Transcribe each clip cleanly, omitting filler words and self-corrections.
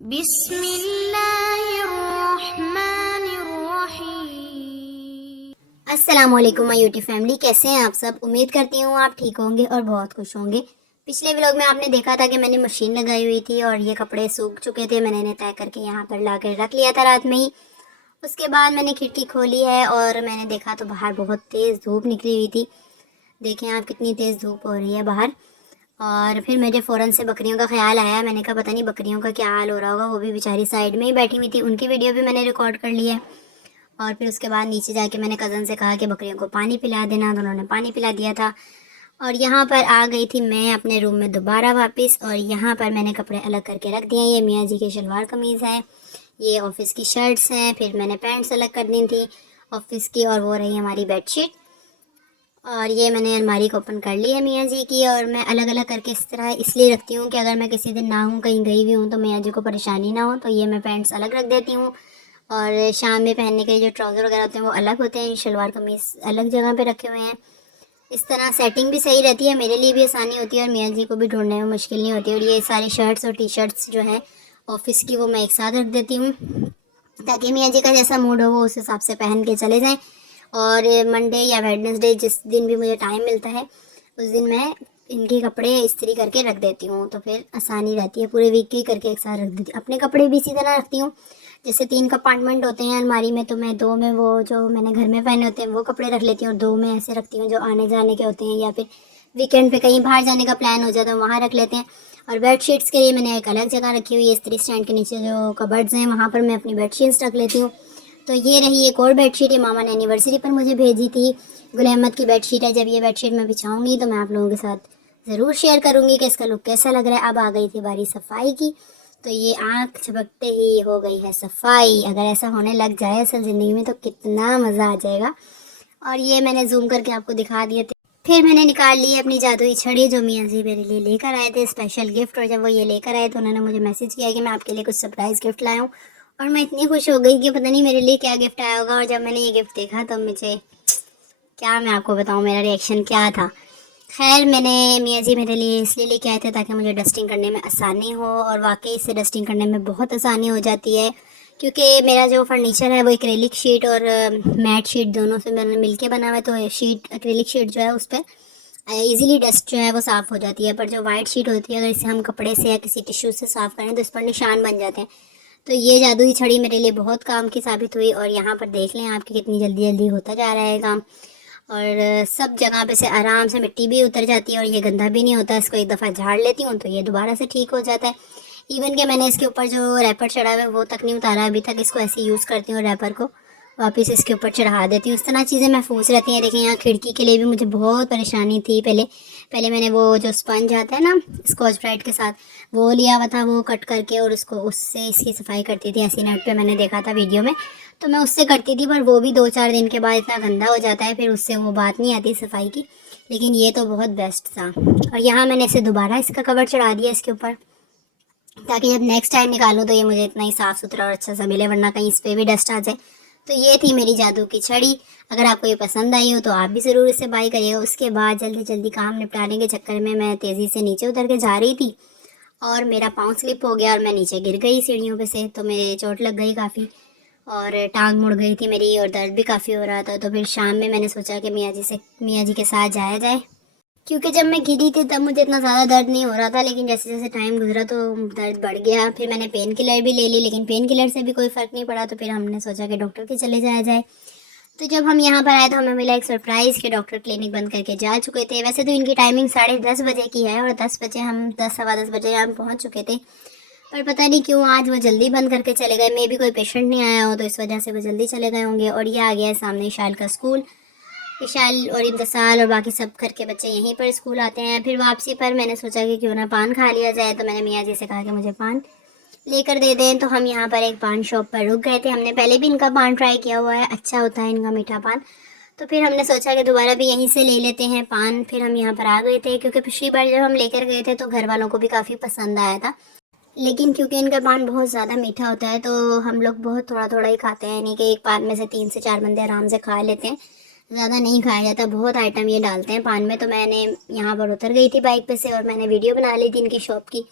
बिस्मिल्लाहिर्रहमानिर्रहीम। अस्सलामुअलैकुम my YouTube family, कैसे हैं आप सब। उम्मीद करती हूँ आप ठीक होंगे और बहुत खुश होंगे। पिछले व्लॉग में आपने देखा था कि मैंने मशीन लगाई हुई थी और ये कपड़े सूख चुके थे। मैंने इन्हें तय करके यहाँ पर ला कर रख लिया था रात में ही। उसके बाद मैंने खिड़की खोली है और मैंने देखा तो बाहर बहुत तेज़ धूप निकली हुई थी। देखें आप कितनी तेज़ धूप हो रही है बाहर। और फिर मुझे फ़ौरन से बकरियों का ख्याल आया। मैंने कहा पता नहीं बकरियों का क्या हाल हो रहा होगा, वो भी बेचारी साइड में ही बैठी हुई थी। उनकी वीडियो भी मैंने रिकॉर्ड कर ली है। और फिर उसके बाद नीचे जाके मैंने कज़न से कहा कि बकरियों को पानी पिला देना, तो उन्होंने पानी पिला दिया था। और यहाँ पर आ गई थी मैं अपने रूम में दोबारा वापस। और यहाँ पर मैंने कपड़े अलग करके रख दिए। ये मियाँ जी की शलवार कमीज़ है, ये ऑफिस की शर्ट्स हैं, फिर मैंने पैंट्स अलग कर दी थी ऑफिस की, और वो रही हमारी बेडशीट। और ये मैंने अलमारी को ओपन कर ली है मियाँ जी की। और मैं अलग अलग करके इस तरह इसलिए रखती हूँ कि अगर मैं किसी दिन ना हूँ, कहीं गई हुई हूँ, तो मियाँ जी को परेशानी ना हो। तो ये मैं पैंट्स अलग रख देती हूँ और शाम में पहनने के लिए जो ट्राउज़र वगैरह होते हैं वो अलग होते हैं। शलवार कमीज़ अलग जगह पे रखे हुए हैं। इस तरह सेटिंग भी सही रहती है, मेरे लिए भी आसानी होती है और मियाँ जी को भी ढूंढने में मुश्किल नहीं होती। और ये सारी शर्ट्स और टी शर्ट्स जो हैं ऑफिस की, वो मैं एक साथ रख देती हूँ ताकि मियाँ जी का जैसा मूड हो वो उस हिसाब से पहन के चले जाएं। और मंडे या वेडनेसडे जिस दिन भी मुझे टाइम मिलता है उस दिन मैं इनके कपड़े इस्त्री करके रख देती हूँ, तो फिर आसानी रहती है। पूरे वीक के करके एक साथ रख देती हूँ। अपने कपड़े भी इसी तरह रखती हूँ। जैसे 3 कंपार्टमेंट होते हैं अलमारी में, तो मैं 2 में वो जो मैंने घर में पहने होते हैं वो कपड़े रख लेती हूँ, और 2 में ऐसे रखती हूँ जो आने जाने के होते हैं, या फिर वीकेंड पे कहीं बाहर जाने का प्लान हो जाता है वहाँ रख लेते हैं। और बेड शीट्स के लिए मैंने एक अलग जगह रखी हुई है, इस्त्री स्टैंड के नीचे जो कबर्ड्स हैं वहाँ पर मैं अपनी बेड शीट्स रख लेती हूँ। तो ये रही एक और बेडशीट, ये मामा ने एनिवर्सरी पर मुझे भेजी थी। गुल अहमद की बेडशीट है। जब ये बेडशीट मैं बिछाऊंगी तो मैं आप लोगों के साथ ज़रूर शेयर करूंगी कि इसका लुक कैसा लग रहा है। अब आ गई थी बारी सफाई की, तो ये आँख झपकते ही हो गई है सफाई। अगर ऐसा होने लग जाए असल ज़िंदगी में तो कितना मज़ा आ जाएगा। और ये मैंने जूम करके आपको दिखा दिए थे। फिर मैंने निकाल ली अपनी जादुई छड़ी जो मियाँ जी मेरे लिए लेकर आए थे, स्पेशल गिफ्ट। और जब वो ये लेकर आए तो उन्होंने मुझे मैसेज किया कि मैं आपके लिए कुछ सरप्राइज़ गिफ्ट लाया हूँ। और मैं इतनी खुश हो गई कि पता नहीं मेरे लिए क्या गिफ्ट आया होगा। और जब मैंने ये गिफ्ट देखा तो मुझे क्या मैं आपको बताऊँ मेरा रिएक्शन क्या था। खैर मैंने मियाँ जी मेरे लिए इसलिए लेके आए थे ताकि मुझे डस्टिंग करने में आसानी हो, और वाकई इससे डस्टिंग करने में बहुत आसानी हो जाती है। क्योंकि मेरा जो फर्नीचर है वो एक्रेलिक शीट और मैट शीट दोनों से मैंने मिलके बना हुआ है। तो शीट एक्रेलिक शीट जो है उस पर ईज़िली डस्ट जो है वो साफ़ हो जाती है। पर जो वाइट शीट होती है अगर इसे हम कपड़े से या किसी टिश्यू से साफ़ करें तो इस पर निशान बन जाते हैं। तो ये जादुई छड़ी मेरे लिए बहुत काम की साबित हुई। और यहाँ पर देख लें आपकी कितनी जल्दी जल्दी होता जा रहा है काम। और सब जगह पे से आराम से मिट्टी भी उतर जाती है और ये गंदा भी नहीं होता। इसको एक दफ़ा झाड़ लेती हूँ तो ये दोबारा से ठीक हो जाता है। इवन कि मैंने इसके ऊपर जो रैपर चढ़ा हुआ है वो तक नहीं उतारा अभी तक। इसको ऐसे यूज़ करती हूँ, रैपर को वापस इसके ऊपर चढ़ा देती हूँ। इस तरह चीज़ें महफूज रहती हैं। देखिए यहाँ खिड़की के लिए भी मुझे बहुत परेशानी थी। पहले पहले मैंने वो जो स्पंज आता है ना स्कॉच ब्राइट के साथ, वो लिया हुआ था, वो कट करके और उसको उससे इसकी सफाई करती थी। ऐसी नेट पे मैंने देखा था वीडियो में, तो मैं उससे करती थी। पर वो भी 2-4 दिन के बाद इतना गंदा हो जाता है, फिर उससे वो बात नहीं आती सफाई की। लेकिन ये तो बहुत बेस्ट था। और यहाँ मैंने इसे दोबारा इसका कवर चढ़ा दिया इसके ऊपर, ताकि जब नेक्स्ट टाइम निकालूँ तो ये मुझे इतना ही साफ़ सुथरा और अच्छा सा मिले, वरना कहीं इस पर भी डस्ट आ जाए। तो ये थी मेरी जादू की छड़ी। अगर आपको ये पसंद आई हो तो आप भी ज़रूर इसे बाई करिएगा। उसके बाद जल्दी जल्दी काम निपटाने के चक्कर में मैं तेज़ी से नीचे उतर के जा रही थी और मेरा पाँव स्लिप हो गया और मैं नीचे गिर गई सीढ़ियों पे से। तो मेरे चोट लग गई काफ़ी और टांग मुड़ गई थी मेरी और दर्द भी काफ़ी हो रहा था। तो फिर शाम में मैंने सोचा कि मियाँ जी के साथ जाया जाए, क्योंकि जब मैं गिरी थी तब मुझे इतना ज़्यादा दर्द नहीं हो रहा था। लेकिन जैसे जैसे टाइम गुजरा तो दर्द बढ़ गया। फिर मैंने पेन किलर भी ले ली, लेकिन पेन किलर से भी कोई फ़र्क नहीं पड़ा। तो फिर हमने सोचा कि डॉक्टर के चले जाया जाए। तो जब हम यहाँ पर आए तो हमें मिला एक सरप्राइज़ कि डॉक्टर क्लिनिक बंद करके जा चुके थे। वैसे तो इनकी टाइमिंग 10:30 बजे की है और 10 बजे हम 10 सवा 10 बजे हम पहुँच चुके थे। पर पता नहीं क्यों आज वो जल्दी बंद करके चले गए। मे भी कोई पेशेंट नहीं आया हो तो इस वजह से वो जल्दी चले गए होंगे। और ये आ गया है सामने इशाल का स्कूल। इशाल और इंतसाल और बाकी सब घर के बच्चे यहीं पर स्कूल आते हैं। फिर वापसी पर मैंने सोचा कि क्यों ना पान खा लिया जाए। तो मैंने मियाँ जी से कहा कि मुझे पान लेकर दे दें। तो हम यहाँ पर एक पान शॉप पर रुक गए थे। हमने पहले भी इनका पान ट्राई किया हुआ है, अच्छा होता है इनका मीठा पान। तो फिर हमने सोचा कि दोबारा भी यहीं से ले लेते हैं पान। फिर हम यहाँ पर आ गए थे क्योंकि पिछली बार जब हम लेकर गए थे तो घर वालों को भी काफ़ी पसंद आया था। लेकिन क्योंकि इनका पान बहुत ज़्यादा मीठा होता है तो हम लोग बहुत थोड़ा थोड़ा ही खाते हैं, यानी कि एक पान में से 3 से 4 बंदे आराम से खा लेते हैं। ज़्यादा नहीं खाया जाता, बहुत आइटम ये डालते हैं पान में। तो मैंने यहाँ पर उतर गई थी बाइक पे से और मैंने वीडियो बना ली थी इनकी शॉप की।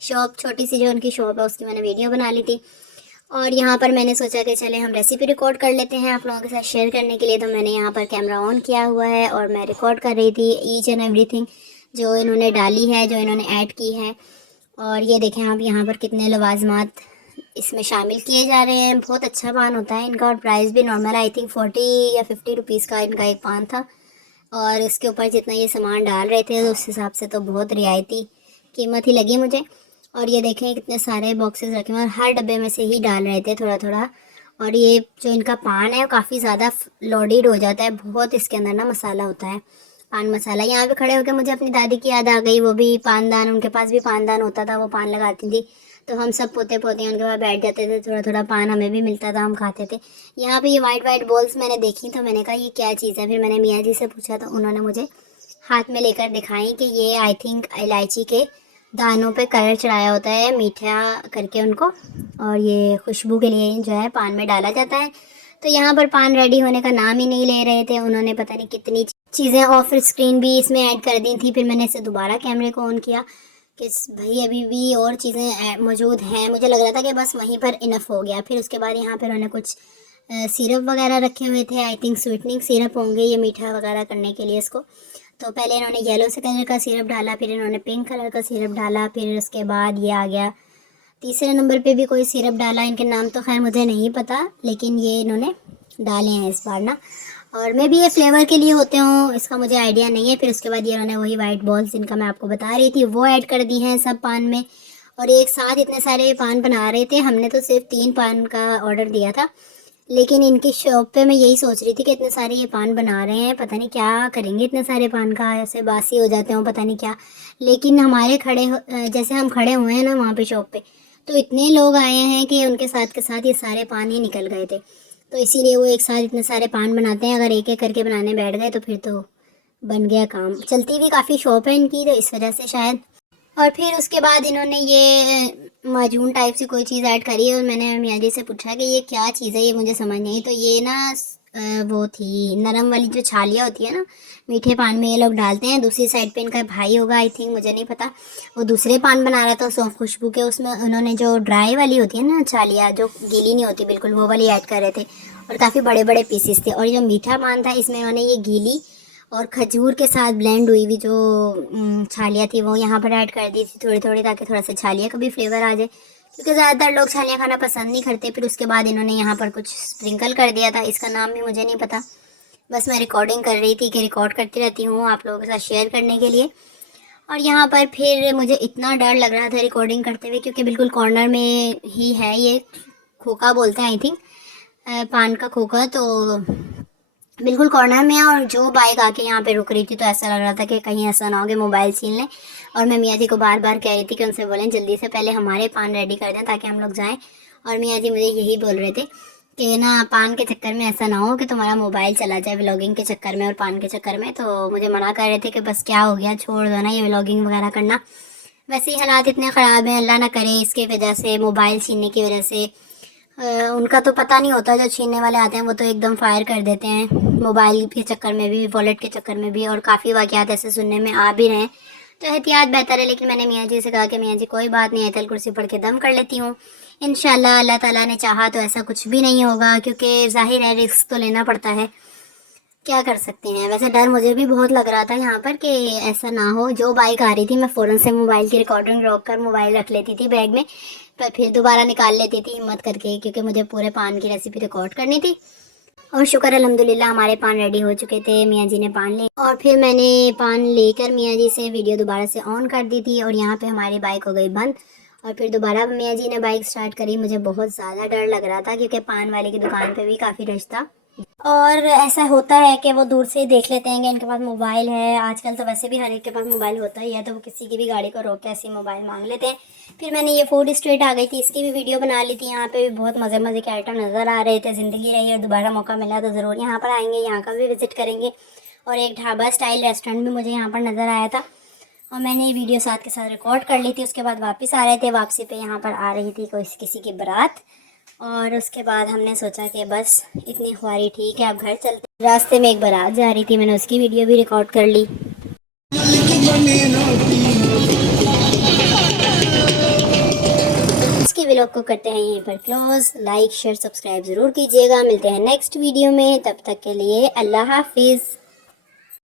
शॉप, छोटी सी जो उनकी शॉप है उसकी मैंने वीडियो बना ली थी। और यहाँ पर मैंने सोचा कि चले हम रेसिपी रिकॉर्ड कर लेते हैं आप लोगों के साथ शेयर करने के लिए। तो मैंने यहाँ पर कैमरा ऑन किया हुआ है और मैं रिकॉर्ड कर रही थी ईच एंड एवरीथिंग जो इन्होंने डाली है, जो इन्होंने ऐड की है। और ये देखें आप यहाँ पर कितने लवाजमात इसमें शामिल किए जा रहे हैं। बहुत अच्छा पान होता है इनका और प्राइस भी नॉर्मल, आई थिंक 40 या 50 रुपीज़ का इनका एक पान था। और इसके ऊपर जितना ये सामान डाल रहे थे तो उस हिसाब से तो बहुत रियायती कीमत ही लगी मुझे। और ये देखें कितने सारे बॉक्सेस रखे हुए हैं और हर डब्बे में से ही डाल रहे थे थोड़ा थोड़ा। और ये जो इनका पान है वो काफ़ी ज़्यादा लोडेड हो जाता है, बहुत इसके अंदर ना मसाला होता है, पान मसाला। यहाँ पे खड़े होकर मुझे अपनी दादी की याद आ गई, वो भी पानदान, उनके पास भी पानदान होता था, वो पान लगाती थी। तो हम सब पोते पोते उनके पास बैठ जाते थे, थोड़ा थोड़ा पान हमें भी मिलता था, हम खाते थे। यहाँ पे ये वाइट वाइट बॉल्स मैंने देखी तो मैंने कहा ये क्या चीज़ है। फिर मैंने मियाँ जी से पूछा तो उन्होंने मुझे हाथ में लेकर दिखाई कि ये आई थिंक इलायची के दानों पे कलर चढ़ाया होता है मीठा करके उनको, और ये खुशबू के लिए जो है पान में डाला जाता है। तो यहाँ पर पान रेडी होने का नाम ही नहीं ले रहे थे, उन्होंने पता नहीं कितनी चीज़ें ऑफ स्क्रीन भी इसमें ऐड कर दी थी। फिर मैंने इसे दोबारा कैमरे को ऑन किया कि भाई अभी भी और चीज़ें मौजूद हैं, मुझे लग रहा था कि बस वहीं पर इनफ हो गया। फिर उसके बाद यहाँ पर उन्होंने कुछ सिरप वगैरह रखे हुए थे, आई थिंक स्वीटनिंग सिरप होंगे ये मीठा वगैरह करने के लिए इसको। तो पहले इन्होंने येलो से कलर का सिरप डाला, फिर इन्होंने पिंक कलर का सिरप डाला, फिर उसके बाद ये आ गया तीसरे नंबर पे भी कोई सिरप डाला, इनके नाम तो खैर मुझे नहीं पता, लेकिन ये इन्होंने डाले हैं इस बार ना। और मे भी ये फ्लेवर के लिए होते हों, इसका मुझे आइडिया नहीं है। फिर उसके बाद ये इन्होंने वही वाइट बॉल्स जिनका मैं आपको बता रही थी वो ऐड कर दी हैं सब पान में। और एक साथ इतने सारे पान बना रहे थे, हमने तो सिर्फ 3 पान का ऑर्डर दिया था, लेकिन इनकी शॉप पे मैं यही सोच रही थी कि इतने सारे ये पान बना रहे हैं, पता नहीं क्या करेंगे इतने सारे पान का, ऐसे बासी हो जाते हो पता नहीं क्या। लेकिन हमारे जैसे हम खड़े हुए हैं ना वहाँ पे शॉप पे, तो इतने लोग आए हैं कि उनके साथ के साथ ये सारे पान ही निकल गए थे। तो इसीलिए वो एक साथ इतने सारे पान बनाते हैं, अगर एक एक करके बनाने बैठ गए तो फिर तो बन गया काम। चलती भी काफ़ी शॉप है इनकी तो इस वजह से शायद। और फिर उसके बाद इन्होंने ये माजून टाइप से कोई चीज़ ऐड करी और मैंने मियाँ जी से पूछा कि ये क्या चीज़ है, ये मुझे समझ नहीं। तो ये ना वो थी नरम वाली जो छालियाँ होती है ना मीठे पान में, ये लोग डालते हैं। दूसरी साइड पे इनका भाई होगा आई थिंक, मुझे नहीं पता, वो दूसरे पान बना रहा था सौंफ खुशबू के, उसमें उन्होंने जो ड्राई वाली होती है ना छालियाँ जो गीली नहीं होती बिल्कुल, वो वाली ऐड कर रहे थे और काफ़ी बड़े बड़े पीसीस थे। और जो मीठा पान था इसमें उन्होंने ये गीली और खजूर के साथ ब्लेंड हुई हुई जो छालियाँ थी वो यहाँ पर ऐड कर दी थी थोड़ी थोड़ी, ताकि थोड़ा सा छालिया का भी फ्लेवर आ जाए, क्योंकि ज़्यादातर लोग छालियाँ खाना पसंद नहीं करते। फिर उसके बाद इन्होंने यहाँ पर कुछ स्प्रिंकल कर दिया था, इसका नाम भी मुझे नहीं पता, बस मैं रिकॉर्डिंग कर रही थी कि रिकॉर्ड करती रहती हूँ आप लोगों के साथ शेयर करने के लिए। और यहाँ पर फिर मुझे इतना डर लग रहा था रिकॉर्डिंग करते हुए, क्योंकि बिल्कुल कॉर्नर में ही है ये, खोखा बोलते हैं आई थिंक, पान का खोखा, तो बिल्कुल कॉर्नर में है। और जो बाइक आके यहाँ पे रुक रही थी तो ऐसा लग रहा था कि कहीं ऐसा ना हो कि मोबाइल छीन लें। और मैं मियाँ जी को बार बार कह रही थी कि उनसे बोलें जल्दी से पहले हमारे पान रेडी कर दें ताकि हम लोग जाएं। और मियाँ जी मुझे यही बोल रहे थे कि ना पान के चक्कर में ऐसा ना हो कि तुम्हारा मोबाइल चला जाए व्लॉगिंग के चक्कर में और पान के चक्कर में। तो मुझे मना कर रहे थे कि बस क्या हो गया, छोड़ दो ना ये व्लॉगिंग वगैरह करना, वैसे ही हालात इतने ख़राब हैं, अल्लाह ना करे इसके वजह से, मोबाइल छीनने की वजह से। उनका तो पता नहीं होता, जो छीनने वाले आते हैं वो तो एकदम फायर कर देते हैं मोबाइल के चक्कर में भी, वॉलेट के चक्कर में भी, और काफ़ी वाक़यात ऐसे सुनने में आ भी रहे हैं। तो एहतियात बेहतर है। लेकिन मैंने मियाँ जी से कहा कि मियाँ जी कोई बात नहीं, आयतल कुर्सी पढ़ के दम कर लेती हूँ, इंशाल्लाह अल्लाह ताला ने चाहा तो ऐसा कुछ भी नहीं होगा, क्योंकि ज़ाहिर है रिस्क तो लेना पड़ता है, क्या कर सकते हैं। वैसे डर मुझे भी बहुत लग रहा था यहाँ पर कि ऐसा ना हो। जो बाइक आ रही थी मैं फ़ौरन से मोबाइल की रिकॉर्डिंग रोक कर मोबाइल रख लेती थी बैग में, पर फिर दोबारा निकाल लेती थी हिम्मत करके, क्योंकि मुझे पूरे पान की रेसिपी रिकॉर्ड करनी थी। और शुक्र अल्हम्दुलिल्लाह हमारे पान रेडी हो चुके थे, मियाँ जी ने पान ले और फिर मैंने पान लेकर मियाँ जी से वीडियो दोबारा से ऑन कर दी थी और यहाँ पे हमारी बाइक हो गई बंद। और फिर दोबारा मियाँ जी ने बाइक स्टार्ट करी। मुझे बहुत ज़्यादा डर लग रहा था क्योंकि पान वाले की दुकान पे भी काफ़ी रश था, और ऐसा होता है कि वो दूर से ही देख लेते हैं कि इनके पास मोबाइल है। आजकल तो वैसे भी हर एक के पास मोबाइल होता ही है, तो वो किसी की भी गाड़ी को रोक के ऐसे मोबाइल मांग लेते हैं। फिर मैंने ये फूड स्ट्रीट आ गई थी, इसकी भी वीडियो बना ली थी। यहाँ पे भी बहुत मज़े मज़े के आइटम नज़र आ रहे थे। ज़िंदगी रही और दोबारा मौका मिला तो ज़रूर यहाँ पर आएंगे, यहाँ का भी विज़िट करेंगे। और एक ढाबा स्टाइल रेस्टोरेंट भी मुझे यहाँ पर नज़र आया था और मैंने ये वीडियो साथ के साथ रिकॉर्ड कर ली थी। उसके बाद वापस आ रहे थे, वापसी पे यहाँ पर आ रही थी किसी की बारात, और उसके बाद हमने सोचा कि बस इतनी ख्वारी ठीक है अब घर चलते। रास्ते में एक बारात जा रही थी, मैंने उसकी वीडियो भी रिकॉर्ड कर ली। व्लॉग को करते हैं यहीं पर क्लोज। लाइक शेयर सब्सक्राइब ज़रूर कीजिएगा। मिलते हैं नेक्स्ट वीडियो में, तब तक के लिए अल्लाह हाफिज़।